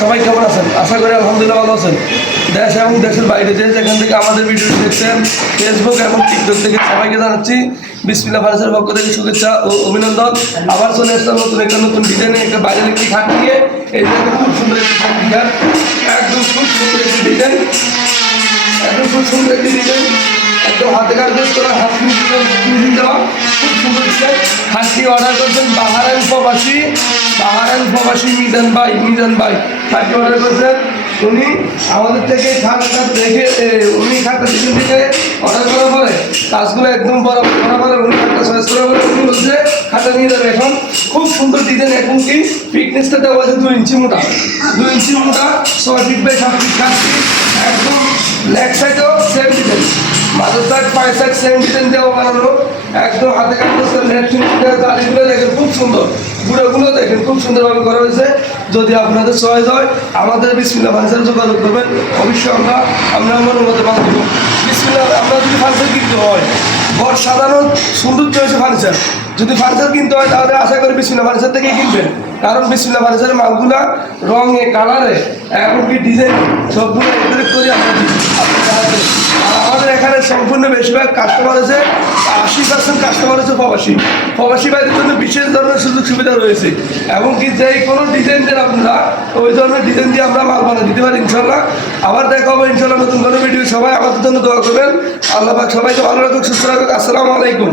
সবাই কেমন আছেন? আশা করি আলহামদুলিল্লাহ ভালো আছেন। দেশ এবং দেশের বাইরে যে যেখান থেকে আমাদের ভিডিও দেখছেন, ফেসবুক এবং টিকটক থেকে সবাইকে জানাচ্ছি বিসমিল্লাহ ফার্নিচারের পক্ষ থেকে শুভেচ্ছা ও অভিনন্দন। আবার চলে আসলাম নতুন একটা নতুন ডিজাইনে একটা বাইরের একটি খাট নিয়ে। এই যে খুব সুন্দর একটি ডিজাইন, একদম খুব সুন্দর একটি ডিজাইন, একদম খুব সুন্দর একটি ডিজাইন, একদম হাতে কাজ করা হাত ফিনিশিং দেওয়া খুব সুন্দর ডিজাইন। খাটটি অর্ডার করছেন বাহারাইন প্রবাসী মিজান ভাই খাটটি অর্ডার করছেন। উনি আমাদের থেকে খাটটা দেখে উনি খাটটা থেকে অর্ডার করার পরে কাজগুলো একদম বরাবর করার পরে উনি খাটটা চয়েস করার পরে উনি হচ্ছে খাটটা নিয়ে যাবে। এখন খুব সুন্দর ডিজাইন, এখন কি ফিটনেসটা দেওয়া আছে 2 ইঞ্চি মোটা 6 ফিট বাই 7 ফিট খাটটি, একদম লেগ সাইডেও সেম ডিজাইন, মাথার সাইড পায়ের সাইড সেম ডিজাইন দেওয়া বানানো, একদম হাতে কাজ নেট দাড়িগুলো দেখেন খুব সুন্দর, বুড়োগুলো দেখেন খুব সুন্দরভাবে করা হয়েছে। যদি আপনাদের চয়েস হয় আমাদের বিসমিল্লাহ ফার্নিচারে যোগাযোগ করবেন, অবশ্যই আমরা আমার মতো বানাবো। বিসমিল্লাহ আমরা যদি ফার্নিচার কিনতে হয়, ঘর সাধারণ সৌন্দর্য হয়েছে ফার্নিচার, যদি ফার্নিচার কিনতে হয় তাহলে আশা করি বিসমিল্লাহ ফার্নিচার থেকেই কিনবেন। কারণ বিসমিল্লাহ ফার্নিচারের মালগুলা রঙে কালারে এমনকি ডিজাইন সবগুলো এডিট করে আমরা দিই আপনাদের হাতে। আর আমাদের এখানে সম্পূর্ণ বেশিরভাগ কাস্টমার আছে, 80% কাস্টমার হচ্ছে প্রবাসী ভাইদের জন্য বিশেষ ধরনের সুযোগ সুবিধা রয়েছে। এমনকি যে কোনো ডিজাইন দেন আপনারা ওই ধরনের ডিজাইন দিয়ে আমরা মাল বানিয়ে দিতে পারি ইনশাল্লাহ। আবার দেখা হবে ইনশাল্লাহ নতুন কোনো ভিডিও। সবাই আমাদের জন্য দোয়া করবেন। আল্লাহ পাক সবাইকে ভালো রাখুক, সুস্থ রাখুক। আসসালামু আলাইকুম।